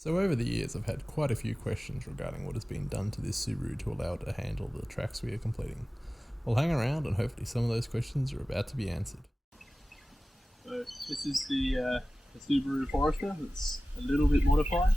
So over the years I've had quite a few questions regarding what has been done to this Subaru to allow it to handle the tracks we are completing. We'll hang around and hopefully some of those questions are about to be answered. So this is the Subaru Forester. It's a little bit modified.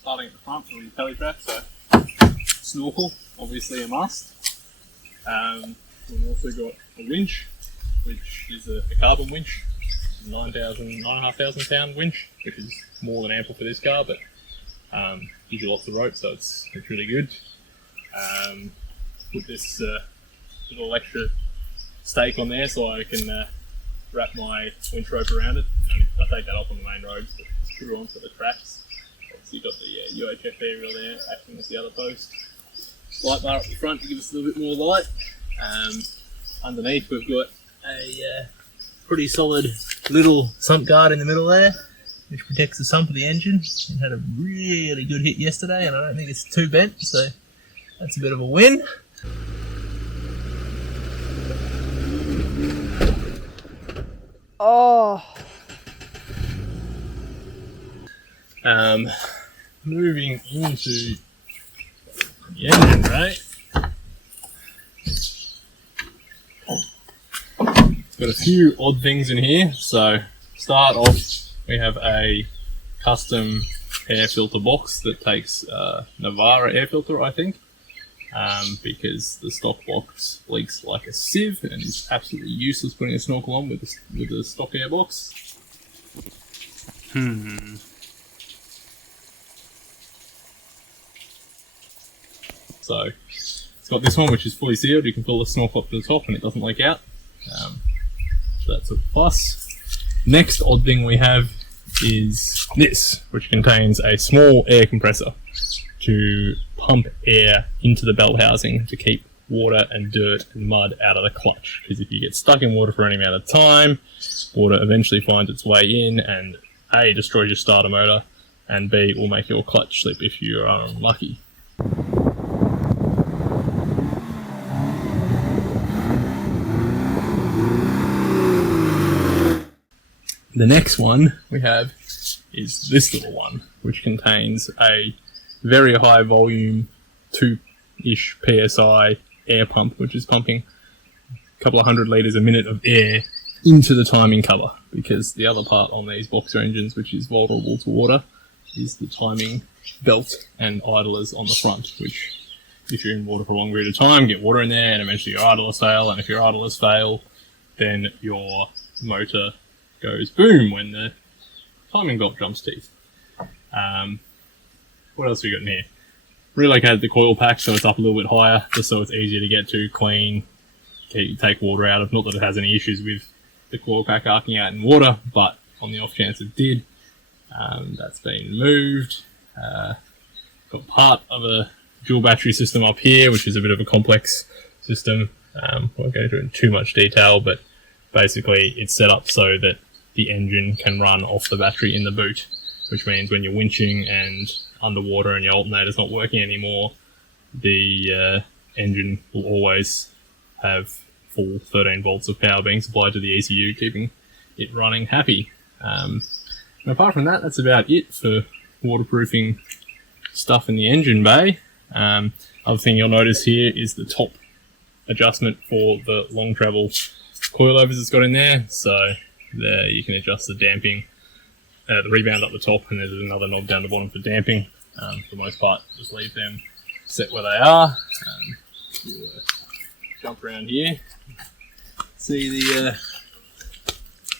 Starting at the front with the pelly track, so snorkel, obviously a must. We've also got a winch, which is a carbon winch, 9,500 pound winch, which is more than ample for this car, but gives you lots of rope, so it's really good. Put this little extra stake on there so I can wrap my winch rope around it, and I take that off on the main roads, but just put it onto the tracks. Obviously you've got the UHF aerial there acting as the other post. Light bar up the front to give us a little bit more light. Underneath we've got a pretty solid little sump guard in the middle there, which protects the sump of the engine. It had a really good hit yesterday and I don't think it's too bent, so that's a bit of a win. Oh. Moving into the engine bay. Got a few odd things in here. So start off, we have a custom air filter box that takes Navara air filter, I think, because the stock box leaks like a sieve and is absolutely useless putting a snorkel on with the stock air box. So it's got this one which is fully sealed. You can pull the snorkel up to the top and it doesn't leak out. So that's a plus. Next odd thing we have is this, which contains a small air compressor to pump air into the belt housing to keep water and dirt and mud out of the clutch. Because if you get stuck in water for any amount of time, water eventually finds its way in and A, destroys your starter motor, and B, will make your clutch slip if you are unlucky. The next one we have is this little one, which contains a very high volume 2-ish PSI air pump, which is pumping a couple of 100 litres a minute of air into the timing cover, because the other part on these boxer engines, which is vulnerable to water, is the timing belt and idlers on the front, which if you're in water for a long period of time, get water in there and eventually your idlers fail, and if your idlers fail, then your motor goes boom when the timing belt jumps teeth. What else have we got in here? Relocated the coil pack so it's up a little bit higher, just so it's easier to get to, clean, take water out of. Not that it has any issues with the coil pack arcing out in water, but on the off chance it did, that's been moved. Got part of a dual battery system up here, which is a bit of a complex system. Won't go into it in too much detail, but basically it's set up so that the engine can run off the battery in the boot, which means when you're winching and underwater and your alternator's not working anymore, the engine will always have full 13 volts of power being supplied to the ECU, keeping it running happy. And apart from that, that's about it for waterproofing stuff in the engine bay. Other thing you'll notice here is the top adjustment for the long travel coilovers it's got in there. So there you can adjust the damping, the rebound up the top, and there's another knob down the bottom for damping. For the most part, just leave them set where they are. Jump around here. See the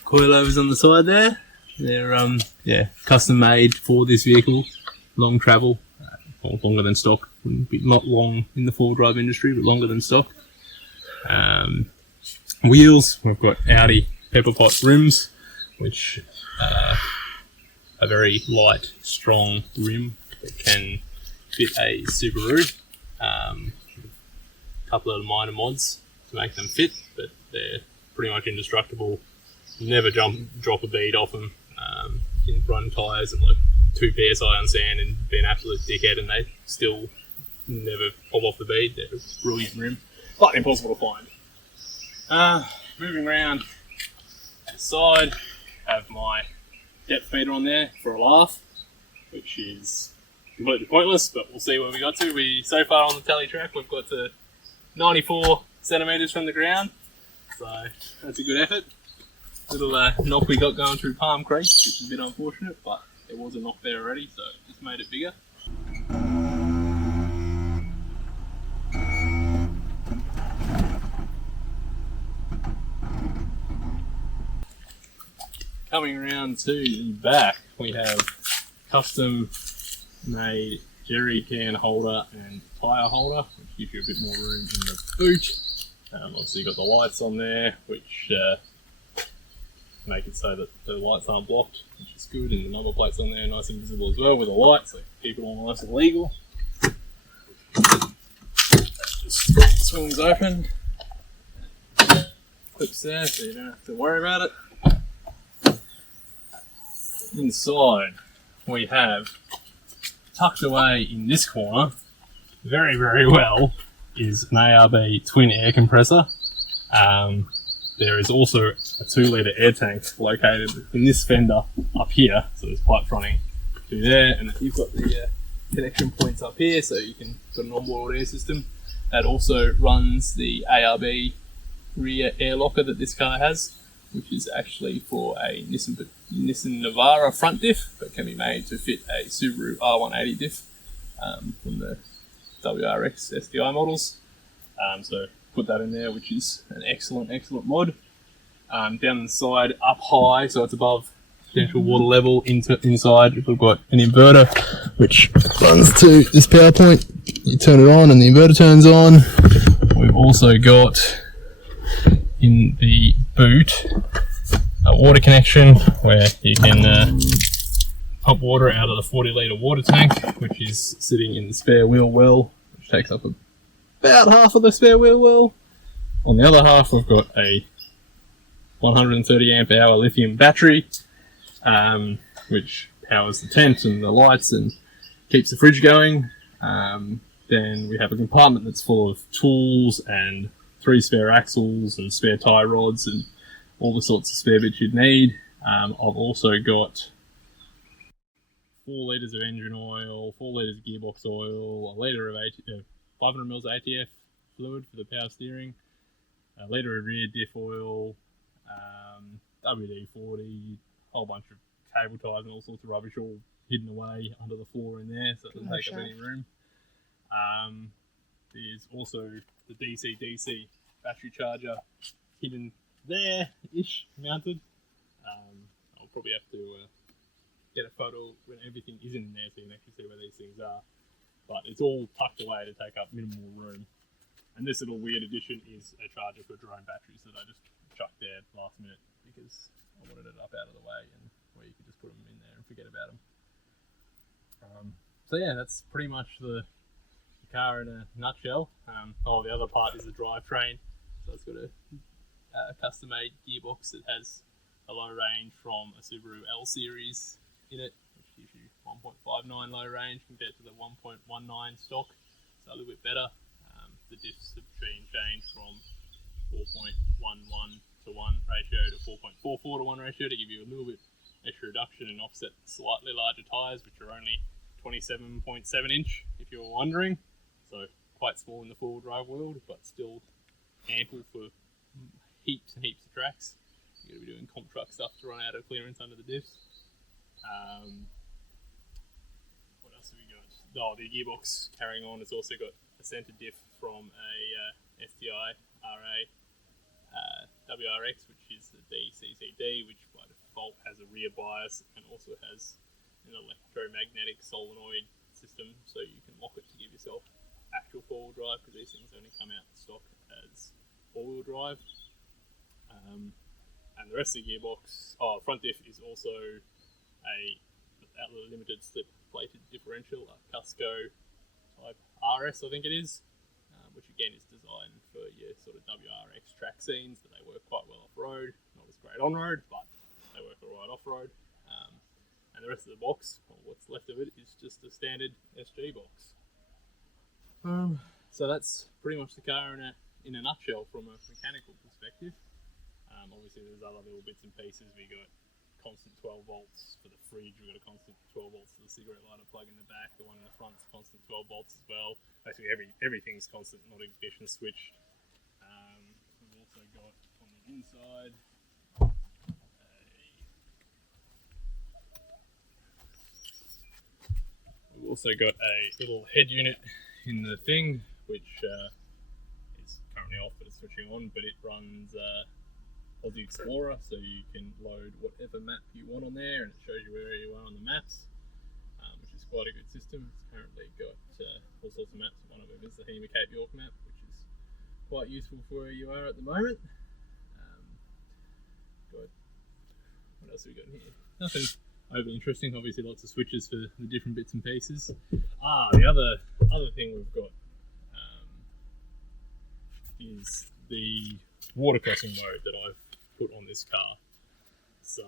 coilovers on the side there? They're custom made for this vehicle. Long travel, or longer than stock. Wouldn't be not long in the four-wheel drive industry, but longer than stock. Wheels, we've got Audi pepper pot rims, which are a very light, strong rim that can fit a Subaru. A couple of minor mods to make them fit, but they're pretty much indestructible. Never drop a bead off them. In run tyres and like 2 PSI on sand and be an absolute dickhead, and they still never pop off the bead. They're a brilliant rim, but impossible to find. Moving around the side, have my depth meter on there for a laugh. which is completely pointless, but we'll see where we got to. So far on the tally track, we've got to 94 centimetres from the ground, so that's a good effort. Little knock we got going through Palm Creek, which is a bit unfortunate, but there was a knock there already, so it just made it bigger. Coming around to the back, we have custom made jerry can holder and tyre holder, which gives you a bit more room in the boot. Obviously you've got the lights on there, which make it so that the lights aren't blocked, which is good, and the number plates on there nice and visible as well with the light, so keep it all nice and legal. Just swings open, clips there so you don't have to worry about it. Inside we have, tucked away in this corner, very, very well, is an ARB twin air compressor. There is also a 2-litre air tank located in this fender up here, so there's pipes running through there, and you've got the connection points up here, so you can put an onboard air system. That also runs the ARB rear air locker that this car has, which is actually for a Nissan Navara front diff, but can be made to fit a Subaru R180 diff from the WRX STI models. So put that in there, which is an excellent mod. Down the side, up high, so it's above potential water level. Inside, we've got an inverter, which runs to this power point. You turn it on and the inverter turns on. We've also got in the boot a water connection where you can pump water out of the 40-litre water tank, which is sitting in the spare wheel well, which takes up about half of the spare wheel well. On the other half, we've got a 130 amp hour lithium battery, which powers the tent and the lights and keeps the fridge going. Then we have a compartment that's full of tools and 3 spare axles and spare tie rods and all the sorts of spare bits you'd need. I've also got 4 litres of engine oil, 4 litres of gearbox oil, a litre of 500 mils of ATF fluid for the power steering, a litre of rear diff oil, WD-40, a whole bunch of cable ties and all sorts of rubbish all hidden away under the floor in there, so it doesn't take up any room. There's also the DCCD battery charger hidden there-ish, mounted. I'll probably have to get a photo when everything is in there so you can actually see where these things are. But it's all tucked away to take up minimal room. And this little weird addition is a charger for drone batteries that I just chucked there last minute because I wanted it up out of the way and where you could just put them in there and forget about them. So yeah, that's pretty much the car in a nutshell. The other part is the drivetrain. So it's got a custom-made gearbox that has a low range from a Subaru L Series in it, which gives you 1.59 low range compared to the 1.19 stock, so a little bit better. The diffs have been changed from 4.11 to 1 ratio to 4.44 to 1 ratio to give you a little bit extra reduction and offset slightly larger tyres, which are only 27.7 inch if you were wondering, so quite small in the four-wheel drive world, but still ample for heaps and heaps of tracks. You're going to be doing comp truck stuff to run out of clearance under the diffs. What else have we got? The gearbox carrying on has also got a centre diff from a STI Ra WRX, which is the DCCD, which by default has a rear bias and also has an electromagnetic solenoid system, so you can lock it to give yourself actual four-wheel drive, because these things only come out stock as four-wheel drive. And the rest of the gearbox, front diff is also a limited slip plated differential, a Cusco type RS, I think it is, which again is designed for your sort of WRX track scenes, but they work quite well off-road. Not as great on-road, but they work alright off-road. And the rest of the box, or what's left of it, is just a standard SG box. So that's pretty much the car in a nutshell from a mechanical perspective. Obviously there's other little bits and pieces. We got constant 12 volts for the fridge. We've got a constant 12 volts for the cigarette lighter plug in the back. The one in the front's constant 12 volts as well. Basically, everything's constant, not ignition switched. We've also got on the inside we've also got a little head unit in the thing, which is currently off, but it's switching on. But it runs Aussie Explorer, so you can load whatever map you want on there, and it shows you where you are on the maps, which is quite a good system. It's currently got all sorts of maps. One of them is the Hema Cape York map, which is quite useful for where you are at the moment. What else have we got in here? Nothing overly interesting. Obviously, lots of switches for the different bits and pieces. The other thing we've got is the water crossing mode that I've put on this car. So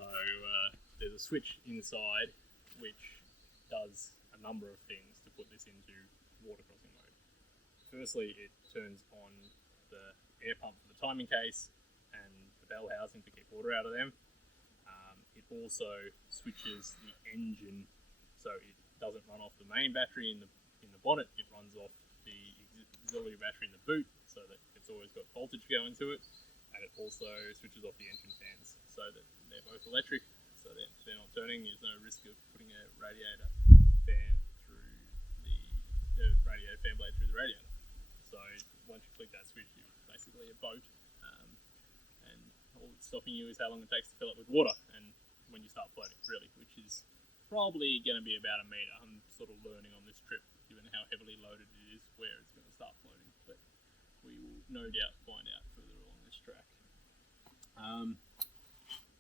there's a switch inside which does a number of things to put this into water crossing mode. Firstly, it turns on the air pump for the timing case and the bell housing to keep water out of them. It also switches the engine, so it doesn't run off the main battery in the bonnet. It runs off the auxiliary battery in the boot, so that it's always got voltage going to it. And it also switches off the engine fans, so that they're both electric, so that they're not turning. There's no risk of putting a radiator fan through the radiator fan blade through the radiator. So once you click that switch, you're basically a boat, and all it's stopping you is how long it takes to fill it with water, and when you start floating, really, which is probably going to be about 1 metre. I'm sort of learning on this trip, given how heavily loaded it is, where it's going to start floating, but we will no doubt find out further along this track.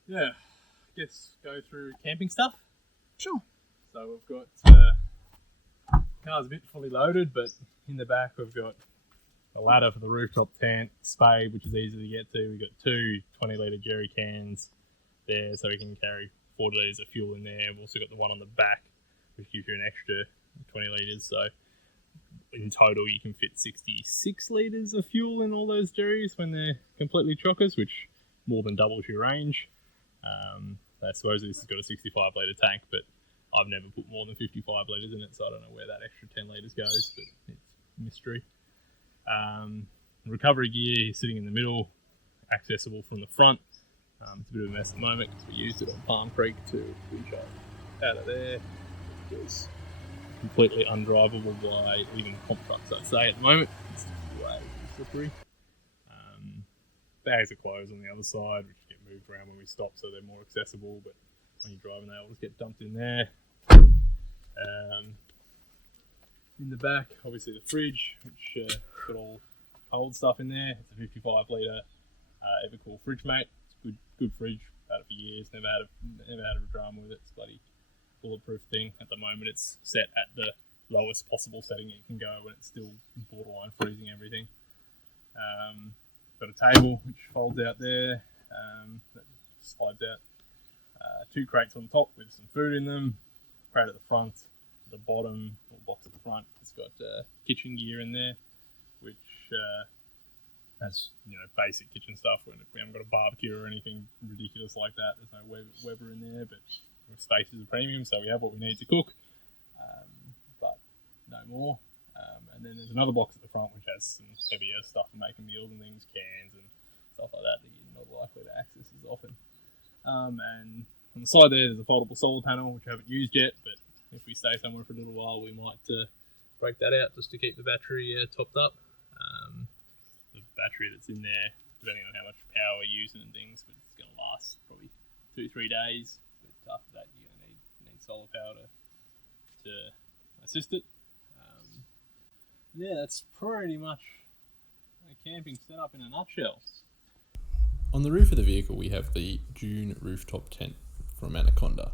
I guess go through camping stuff. Sure. So we've got car's a bit fully loaded, but in the back we've got a ladder for the rooftop tent, spade, which is easy to get to. We've got 2 20-litre jerry cans there, so we can carry 4 litres of fuel in there. We've also got the one on the back, which gives you an extra 20 litres. So in total, you can fit 66 litres of fuel in all those jerrys when they're completely chockers, which more than doubles your range. I suppose this has got a 65 litre tank, but I've never put more than 55 litres in it, so I don't know where that extra 10 litres goes, but it's a mystery. Recovery gear sitting in the middle, accessible from the front. It's a bit of a mess at the moment because we used it on Palm Creek to winch out of there. It was completely undrivable by even comp trucks, I'd say, at the moment. It's way too slippery. Bags of clothes on the other side, which get moved around when we stop, so they're more accessible, but when you're driving, they always get dumped in there. In the back, obviously the fridge, which got all cold stuff in there. It's a 55 litre Evercool fridge mate. It's good fridge. Had it for years. Never had a drama with it. It's a bloody bulletproof thing. At the moment, it's set at the lowest possible setting it can go when it's still borderline freezing everything. Got a table which folds out there. That slides out. 2 crates on top with some food in them. Crate at the front. The bottom, or box at the front, it's got kitchen gear in there, which has basic kitchen stuff. We haven't got a barbecue or anything ridiculous like that. There's no Weber in there, but space is a premium, so we have what we need to cook, but no more. And then there's another box at the front which has some heavier stuff for making meals and things, cans and stuff like that you're not likely to access as often. And on the side there's a foldable solar panel which I haven't used yet, but if we stay somewhere for a little while, we might break that out just to keep the battery topped up. The battery that's in there, depending on how much power we're using and things, but it's going to last probably 2-3 days. But after that, you're going to need solar power to assist it. That's pretty much a camping setup in a nutshell. On the roof of the vehicle, we have the Dune rooftop tent from Anaconda.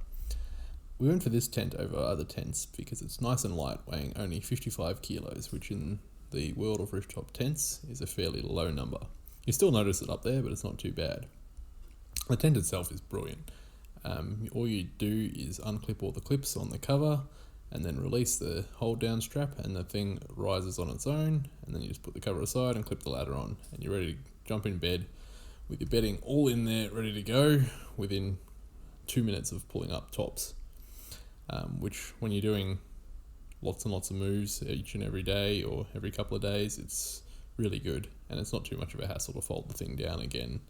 We went for this tent over other tents because it's nice and light, weighing only 55 kilos, which in the world of rooftop tents is a fairly low number. You still notice it up there, but it's not too bad. The tent itself is brilliant. All you do is unclip all the clips on the cover and then release the hold down strap, and the thing rises on its own, and then you just put the cover aside and clip the ladder on, and you're ready to jump in bed with your bedding all in there ready to go within 2 minutes of pulling up tops, which when you're doing lots and lots of moves each and every day or every couple of days, it's really good, and it's not too much of a hassle to fold the thing down again.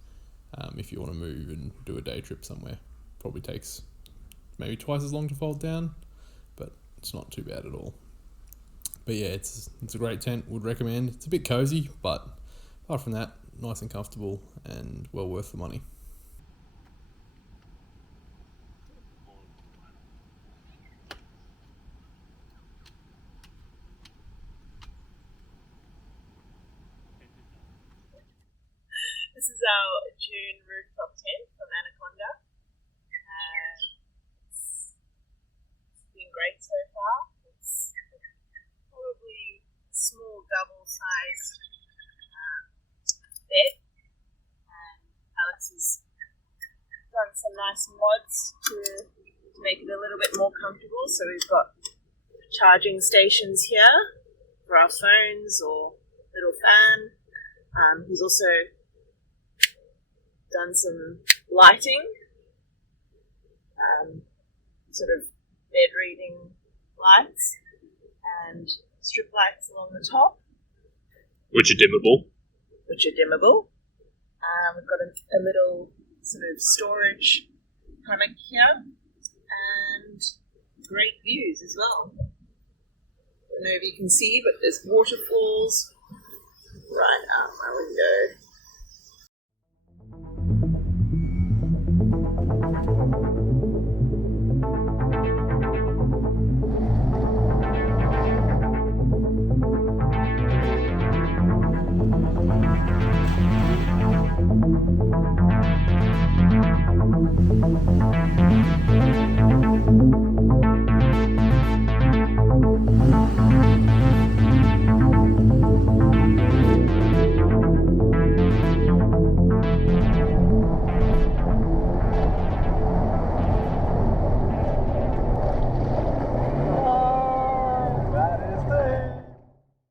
If you want to move and do a day trip somewhere, probably takes maybe twice as long to fold down, but it's not too bad at all. But yeah, it's a great tent, would recommend. It's a bit cozy, but apart from that, nice and comfortable and well worth the money. This is our June rooftop tent from Anaconda. It's been great so far. It's probably a small double-sized bed, and Alex has done some nice mods to make it a little bit more comfortable. So we've got charging stations here for our phones or little fan. He's also done some lighting, sort of bed reading lights and strip lights along the top, Which are dimmable. We've got a little sort of storage hammock here and great views as well. I don't know if you can see, but there's waterfalls right out my window.